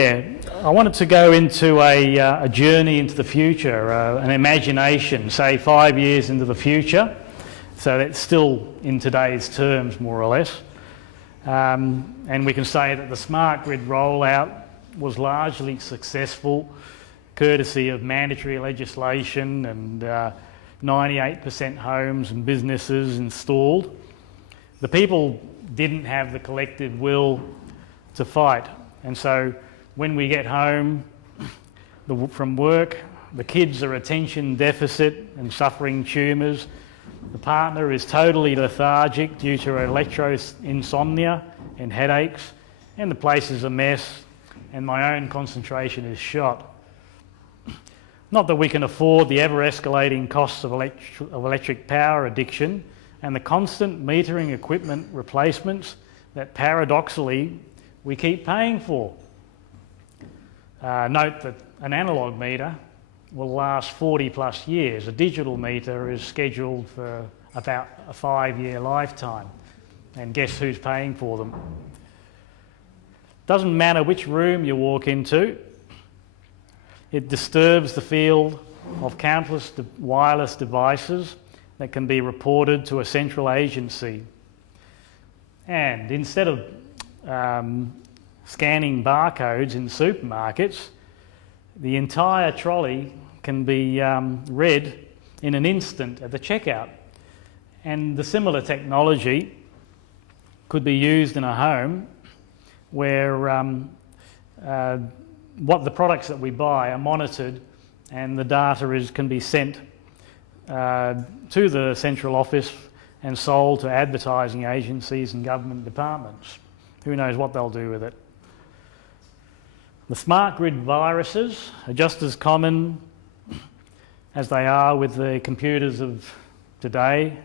Yeah, I wanted to go into a journey into the future, an imagination, say 5 years into the future. So that's still in today's terms, more or less. And we can say that the smart grid rollout was largely successful, courtesy of mandatory legislation and 98% homes and businesses installed. The people didn't have the collective will to fight, and so when we get home from work, the kids are attention deficit and suffering tumours. The partner is totally lethargic due to insomnia and headaches, and the place is a mess, and my own concentration is shot. Not that we can afford the ever-escalating costs of electric power addiction and the constant metering equipment replacements that paradoxically we keep paying for. Note that an analogue meter will last 40 plus years. A digital meter is scheduled for about a 5-year lifetime. And guess who's paying for them? Doesn't matter which room you walk into, it disturbs the field of countless wireless devices that can be reported to a central agency. And instead of scanning barcodes in supermarkets, the entire trolley can be read in an instant at the checkout. And the similar technology could be used in a home where what the products that we buy are monitored and the data can be sent to the central office and sold to advertising agencies and government departments. Who knows what they'll do with it. The smart grid viruses are just as common as they are with the computers of today,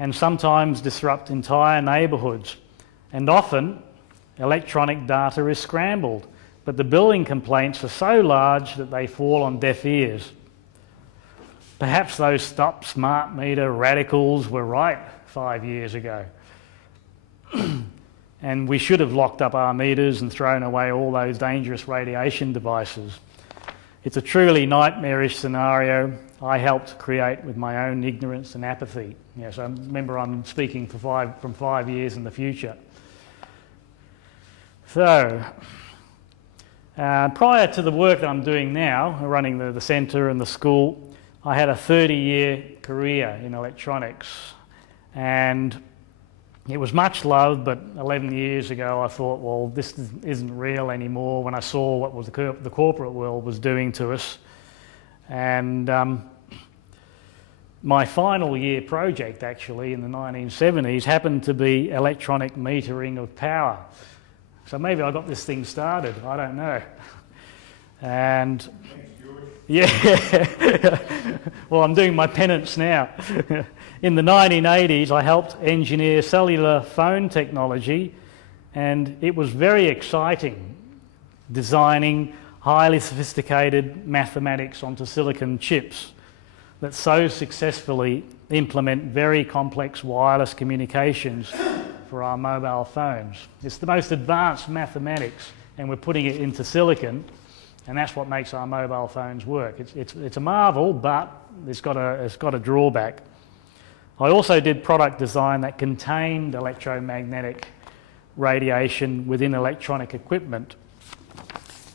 and sometimes disrupt entire neighbourhoods. And often electronic data is scrambled, but the billing complaints are so large that they fall on deaf ears. Perhaps those stop smart meter radicals were right 5 years ago. And we should have locked up our meters and thrown away all those dangerous radiation devices. It's a truly nightmarish scenario I helped create with my own ignorance and apathy. Yes, I remember I'm speaking from 5 years in the future. So, prior to the work that I'm doing now, running the centre and the school, I had a 30-year career in electronics, and it was much loved, but 11 years ago I thought, well, this isn't real anymore when I saw what was the corporate world was doing to us. And my final year project, actually, in the 1970s, happened to be electronic metering of power. So maybe I got this thing started, I don't know. And yeah, well, I'm doing my penance now. In the 1980s, I helped engineer cellular phone technology, and it was very exciting, designing highly sophisticated mathematics onto silicon chips that so successfully implement very complex wireless communications for our mobile phones. It's the most advanced mathematics, and we're putting it into silicon, and that's what makes our mobile phones work. It's a marvel, but it's got a drawback. I also did product design that contained electromagnetic radiation within electronic equipment.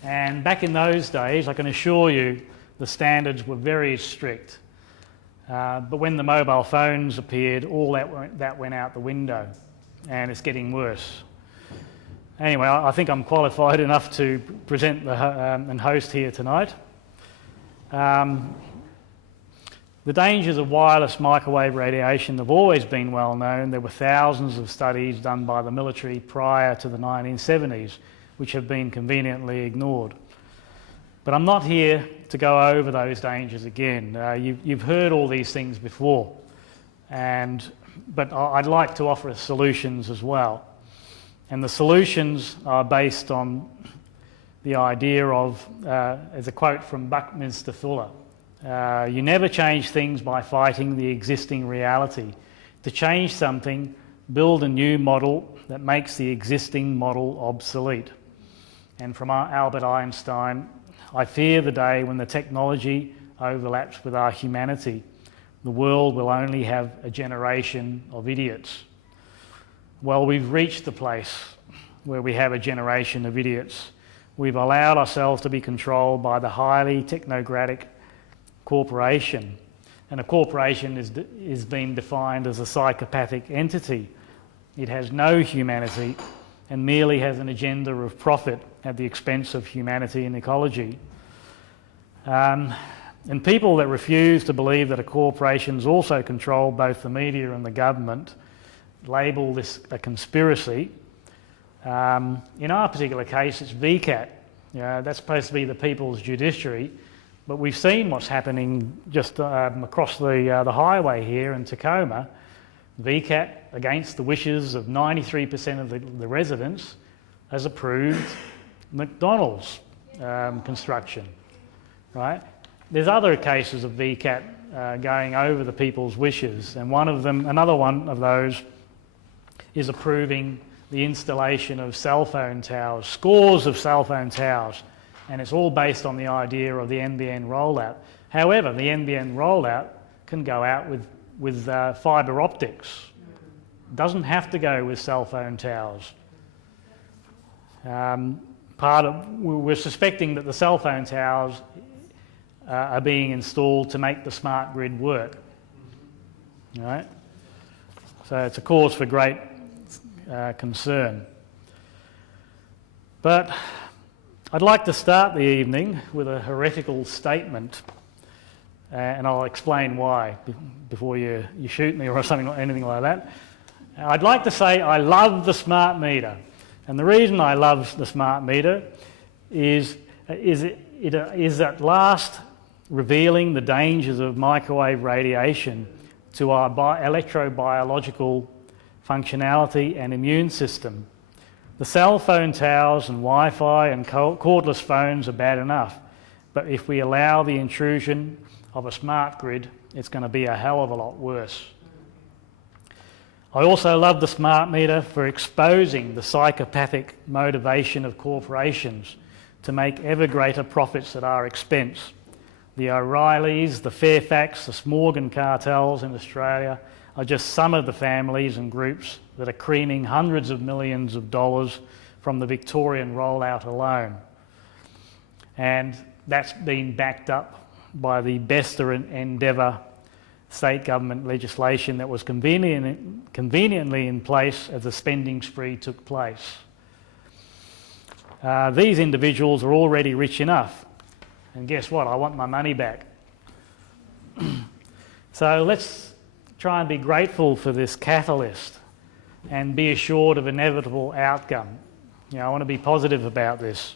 And back in those days, I can assure you, the standards were very strict. But when the mobile phones appeared, all that went out the window, and it's getting worse. Anyway, I think I'm qualified enough to present and host here tonight. The dangers of wireless microwave radiation have always been well known. There were thousands of studies done by the military prior to the 1970s, which have been conveniently ignored. But I'm not here to go over those dangers again. You've heard all these things before, but I'd like to offer solutions as well. And the solutions are based on the idea of, as a quote from Buckminster Fuller, you never change things by fighting the existing reality. To change something, build a new model that makes the existing model obsolete. and from Albert Einstein, I fear the day when the technology overlaps with our humanity. The world will only have a generation of idiots. Well, we've reached the place where we have a generation of idiots. We've allowed ourselves to be controlled by the highly technocratic corporation. And a corporation is being defined as a psychopathic entity. It has no humanity and merely has an agenda of profit at the expense of humanity and ecology. And people that refuse to believe that a corporations also control both the media and the government label this a conspiracy. In our particular case, it's VCAT. That's supposed to be the people's judiciary, but we've seen what's happening just across the highway here in Tacoma. VCAT, against the wishes of 93% of the residents, has approved McDonald's construction, right? There's other cases of VCAT going over the people's wishes, and another one of those is approving the installation of cell phone towers, scores of cell phone towers, and it's all based on the idea of the NBN rollout. However, the NBN rollout can go out with fibre optics. It doesn't have to go with cell phone towers. We're suspecting that the cell phone towers are being installed to make the smart grid work. All right? So it's a cause for great concern. But I'd like to start the evening with a heretical statement, and I'll explain why before you shoot me or anything like that. I'd like to say I love the smart meter, and the reason I love the smart meter is at last revealing the dangers of microwave radiation to our electrobiological functionality and immune system. The cell phone towers and Wi-Fi and cordless phones are bad enough, but if we allow the intrusion of a smart grid, it's going to be a hell of a lot worse. I also love the smart meter for exposing the psychopathic motivation of corporations to make ever greater profits at our expense. The O'Reillys, the Fairfax, the Smorgon cartels in Australia are just some of the families and groups that are creaming hundreds of millions of dollars from the Victorian rollout alone. And that's been backed up by the best endeavour state government legislation that was conveniently in place as the spending spree took place. These individuals are already rich enough, and guess what? I want my money back. So let's try and be grateful for this catalyst and be assured of inevitable outcome. I want to be positive about this.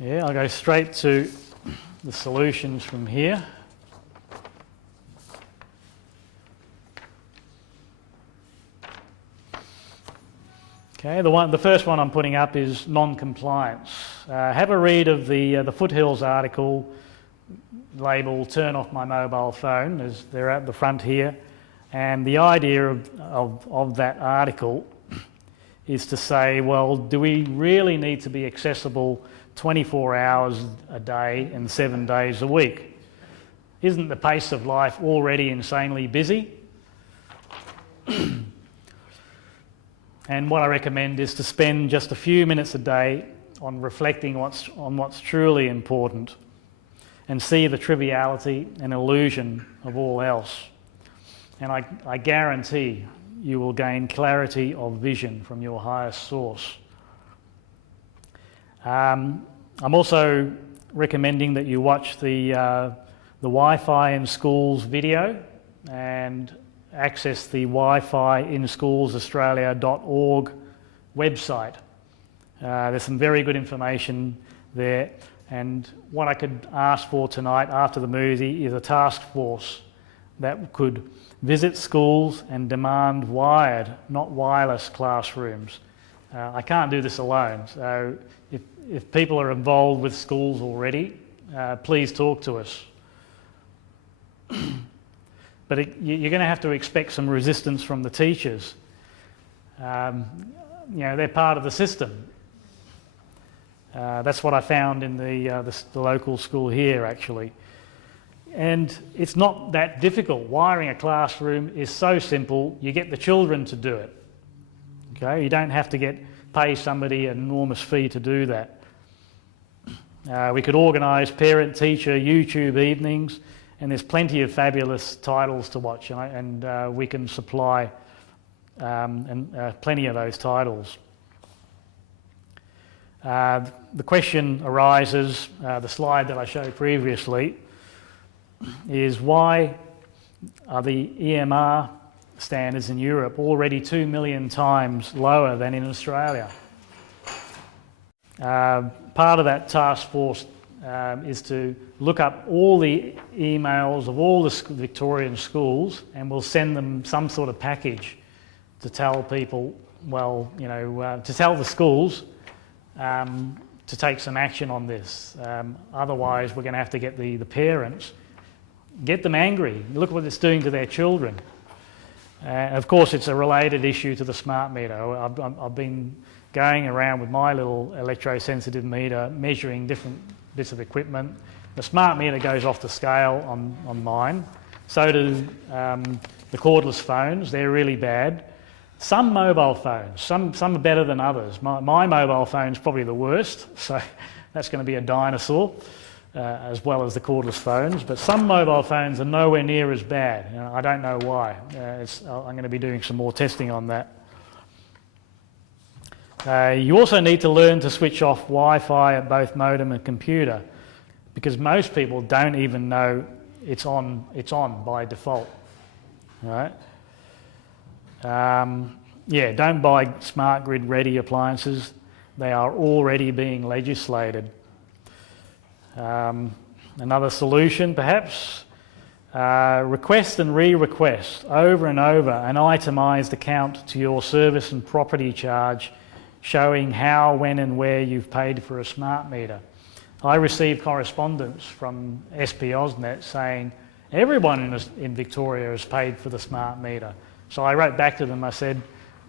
I'll go straight to the solutions from here. Okay, the first one I'm putting up is non-compliance. Have a read of the Foothills article labelled "Turn Off My Mobile Phone," as they're at the front here, and the idea of that article is to say, well, do we really need to be accessible 24 hours a day and 7 days a week? Isn't the pace of life already insanely busy? And what I recommend is to spend just a few minutes a day on reflecting on what's truly important and see the triviality and illusion of all else. And I guarantee you will gain clarity of vision from your highest source. I'm also recommending that you watch the Wi-Fi in Schools video and access the Wi-Fi in Schools Australia.org website. There's some very good information there, and what I could ask for tonight after the movie is a task force that could visit schools and demand wired, not wireless classrooms. I can't do this alone, so if people are involved with schools already, please talk to us. But you're going to have to expect some resistance from the teachers. You know, they're part of the system. That's what I found in the local school here, actually. And it's not that difficult. Wiring a classroom is so simple. You get the children to do it. Okay, you don't have to pay somebody an enormous fee to do that. We could organise parent-teacher YouTube evenings, and there's plenty of fabulous titles to watch, and we can supply plenty of those titles. The question arises, the slide that I showed previously, is why are the EMR standards in Europe already 2 million times lower than in Australia? Part of that task force is to look up all the emails of all the Victorian schools, and we'll send them some sort of package to tell people, well, you know, to tell the schools to take some action on this. Otherwise, we're going to have to get the parents, get them angry. Look what it's doing to their children. Of course, it's a related issue to the smart meter. I've been going around with my little electrosensitive meter, measuring different bits of equipment. The smart meter goes off the scale on mine. So do the cordless phones. They're really bad. Some mobile phones, some are better than others. My mobile phone's probably the worst, so that's going to be a dinosaur, as well as the cordless phones. But some mobile phones are nowhere near as bad. You know, I don't know why. I'm going to be doing some more testing on that. You also need to learn to switch off Wi-Fi at both modem and computer, because most people don't even know it's on by default. Right? Yeah, don't buy smart grid ready appliances. They are already being legislated. Another solution, perhaps, request and re-request over and over an itemised account to your service and property charge, showing how, when and where you've paid for a smart meter. I received correspondence from SP AusNet saying everyone in Victoria has paid for the smart meter. So I wrote back to them, I said,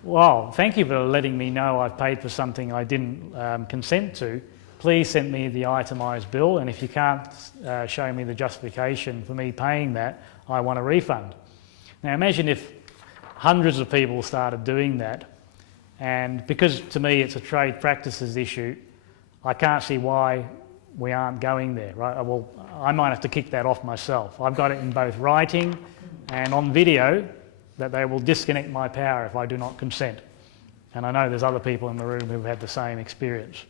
well, thank you for letting me know I've paid for something I didn't consent to. Please send me the itemised bill, and if you can't show me the justification for me paying that, I want a refund. Now imagine if hundreds of people started doing that, and because to me it's a trade practices issue, I can't see why we aren't going there, right? Well, I might have to kick that off myself. I've got it in both writing and on video that they will disconnect my power if I do not consent. And I know there's other people in the room who've had the same experience.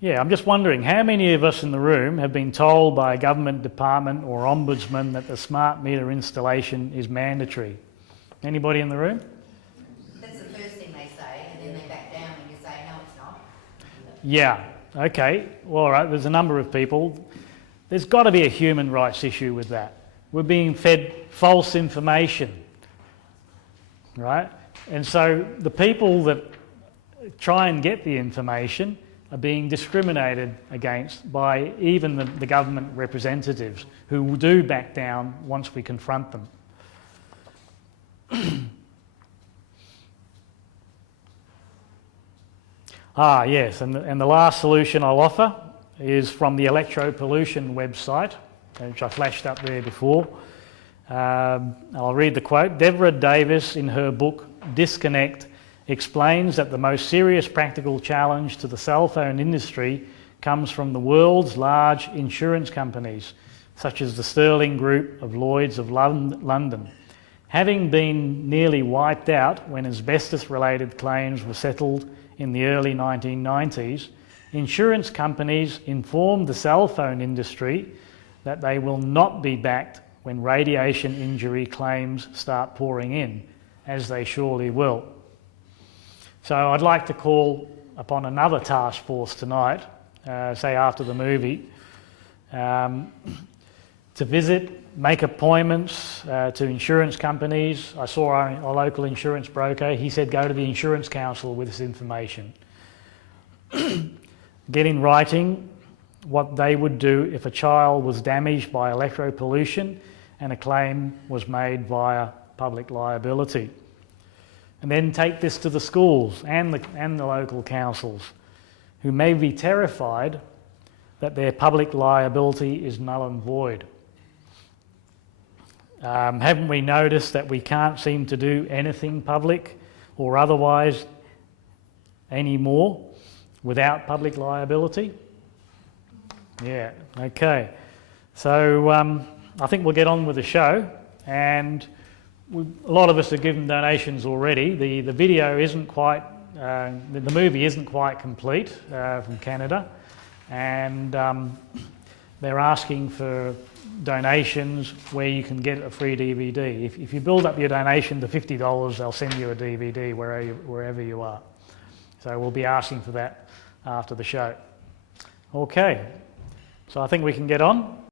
Yeah, I'm just wondering, how many of us in the room have been told by a government department or ombudsman that the smart meter installation is mandatory? Anybody in the room? That's the first thing they say, and then they back down when you say, no, it's not. Yeah, okay, well, all right, there's a number of people. There's got to be a human rights issue with that. We're being fed false information, right? And so the people that try and get the information are being discriminated against by even the government representatives who do back down once we confront them. Yes, and the last solution I'll offer is from the electro-pollution website, which I flashed up there before. I'll read the quote. Deborah Davis, in her book Disconnect, explains that the most serious practical challenge to the cell phone industry comes from the world's large insurance companies, such as the Sterling Group of Lloyd's of London. Having been nearly wiped out when asbestos-related claims were settled in the early 1990s, insurance companies informed the cell phone industry that they will not be backed when radiation injury claims start pouring in, as they surely will. So I'd like to call upon another task force tonight, say after the movie, to visit, make appointments to insurance companies. I saw our local insurance broker. He said go to the insurance council with this information. Get in writing what they would do if a child was damaged by electropollution and a claim was made via public liability. And then take this to the schools and the local councils, who may be terrified that their public liability is null and void. Haven't we noticed that we can't seem to do anything public or otherwise anymore without public liability? Yeah, okay. So I think we'll get on with the show, and a lot of us have given donations already. The video isn't quite, the movie isn't quite complete from Canada, and they're asking for donations where you can get a free DVD. If you build up your donation to $50, they'll send you a DVD wherever you are. So we'll be asking for that after the show. Okay, so I think we can get on.